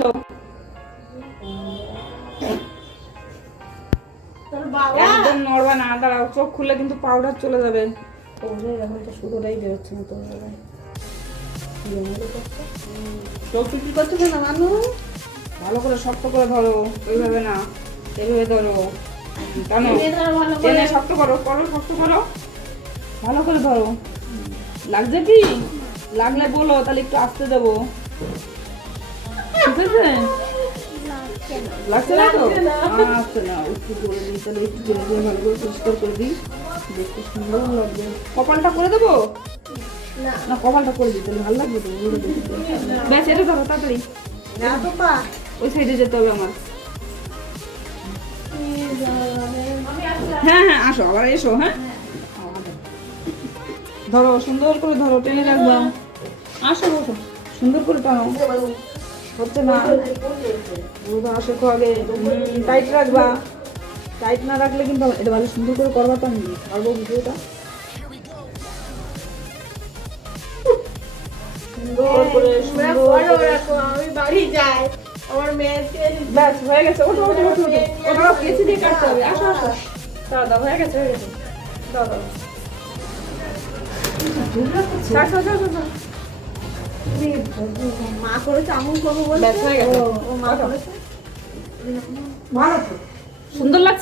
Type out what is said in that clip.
দাও। একদম নড়বা না, দাঁড়াও, চোখ খুলে কিন্তু পাউডার চলে যাবে। এখন তো শুরুটাই বেরোচ্ছে না তোর বেলায়। চোখ কি করছো না মানু? ভালো করে শক্ত করে ধরো, এইভাবে না, এইভাবে ধরো। টানো, টেনে শক্ত করো, করো শক্ত করো, ভালো করে ধরো। লাগছে কি? লাগলে বলো, তাহলে একটু আসতে দেবো। ঠিক আছে? লাগছে না তো? আচ্ছা না, একটু করে দিই, তাহলে একটু জেনে জেনে ভালো করে পরিষ্কার করে দিই, দেখতে সুন্দর লাগবে। কপালটা করে দেবো? না, কপালটা করে দিই, তাহলে ভালো লাগবে তো। ব্যাস, এটা ধরো তাড়াতাড়ি। ওই সাইডে যেতে হবে আমার। হ্যাঁ হ্যাঁ, আসো, আবার এসো। হ্যাঁ, ধরো, সুন্দর করে ধরো, টেনে রাখবা। আসো, বসো, সুন্দর করে টানো। হচ্ছে না, আসো আগে, টাইট রাখবা। টাইট না রাখলে কিন্তু এটা ভালো সুন্দর করে করবা তো। আমি পারবো ভিডিওটা সুন্দর করে, আমি বাড়ি যাই, আমার মেয়েকে ব্যাস হয়ে গেছে। ওঠো ওঠো ওঠো, ওটা কেচি দিয়ে কাটতে হবে। আসো আসো, দাও দাও, হয়ে গেছে হয়ে গেছে, দাও দাও। মা করেছে, আমুল করবো বলছে। ব্যাস হয়ে গেছে। ও মা করেছে। ভালো তো, সুন্দর লাগছে।